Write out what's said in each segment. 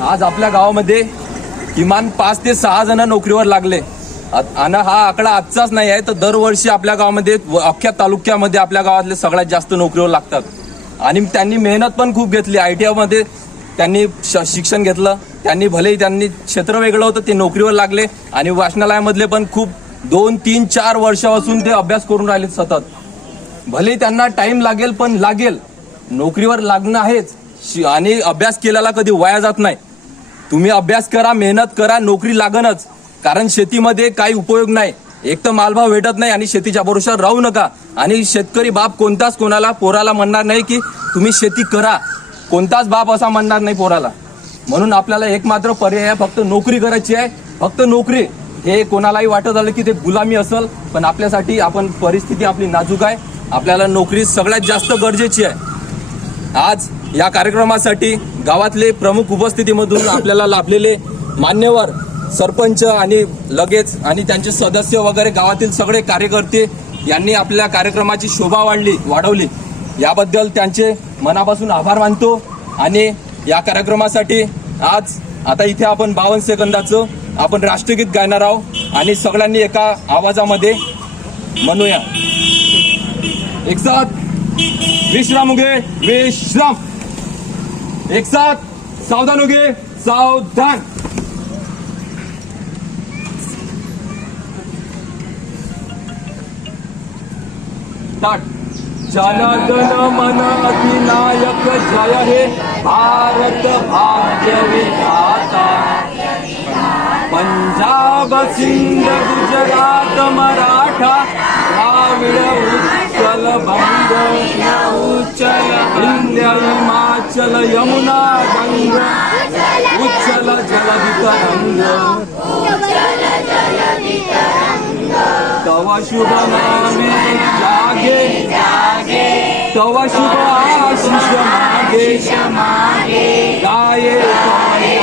आज आपल्या गावामध्ये किमान पाच ते सहा जण नोकरीवर लागले. आणि हा आकडा आजचाच नाही आहे तर दरवर्षी आपल्या गावामध्ये अख्ख्या तालुक्यामध्ये आपल्या गावातले सगळ्यात जास्त नोकरीवर लागतात. आणि त्यांनी मेहनत पण खूप घेतली. आय टी आयमध्ये त्यांनी श- शिक्षण घेतलं. त्यांनी भलेही त्यांनी क्षेत्र वेगळं होतं ते नोकरीवर लागले. आणि वाचनालयामधले पण खूप दोन तीन चार वर्षापासून ते अभ्यास करून राहिले सतत. भले त्यांना टाईम लागेल पण लागेल. नोकरीवर लागणं आहेच. आणि अभ्यास केलेला कधी वाया जात नाही. तुम्ही अभ्यास करा मेहनत करा नोकरी लागणच कारण शेतीमध्ये काही उपयोग नाही. एक तर मालभाव भेटत नाही आणि शेतीच्या भरोशावर राहू नका. आणि शेतकरी बाप कोणताच कोणाला पोराला म्हणणार नाही की तुम्ही शेती करा. कोणताच बाप असा म्हणणार नाही पोराला. म्हणून आपल्याला एक मात्र पर्याय आहे फक्त नोकरी करायची आहे. फक्त नोकरी. हे कोणालाही वाटत आलं की ते गुलामी असेल पण आपल्यासाठी आपण परिस्थिती आपली नाजूक आहे. आपल्याला नोकरी सगळ्यात जास्त गरजेची आहे. आज या कार्यक्रमासाठी गावातले प्रमुख उपस्थितीमधून आपल्याला लाभलेले मान्यवर सरपंच आणि लगेच आणि त्यांचे सदस्य वगैरे गावातील सगळे कार्यकर्ते यांनी आपल्या कार्यक्रमाची शोभा वाढली वाढवली. याबद्दल त्यांचे मनापासून आभार मानतो आणि या कार्यक्रमासाठी आज आता इथे आपण बावन्न सेकंदाचं आपण राष्ट्रगीत गायणार आहोत आणि सगळ्यांनी एका आवाजामध्ये म्हणूया. एक साथ विश्राम घे विश्राम! एक साथ सावधान हो गए सावधान। जनगण मन अधिनायक जय हे भारत भाग्य विधाता। पंजाब सिंध गुजरात मराठा द्राविड যমুনা গঙ্গ উচ্ছল জলবিতরঙ্গ তব শুভ নামে জাগে জাগে তব শুভ আশিষ মাগে গায়ে গায়ে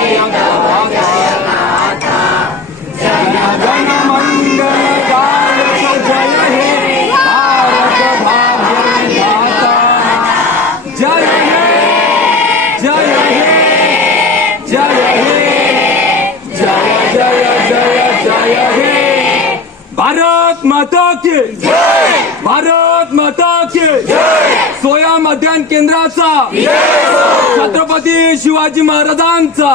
भारत माता की भारत माता की सोया मध्यान केंद्राचा। छत्रपती शिवाजी महाराजांचा।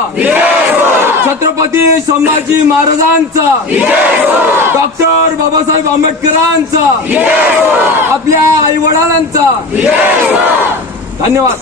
छत्रपती संभाजी महाराजांचा। डॉक्टर बाबासाहेब आंबेडकरांचा। आपल्या आई वडिलांचा। धन्यवाद.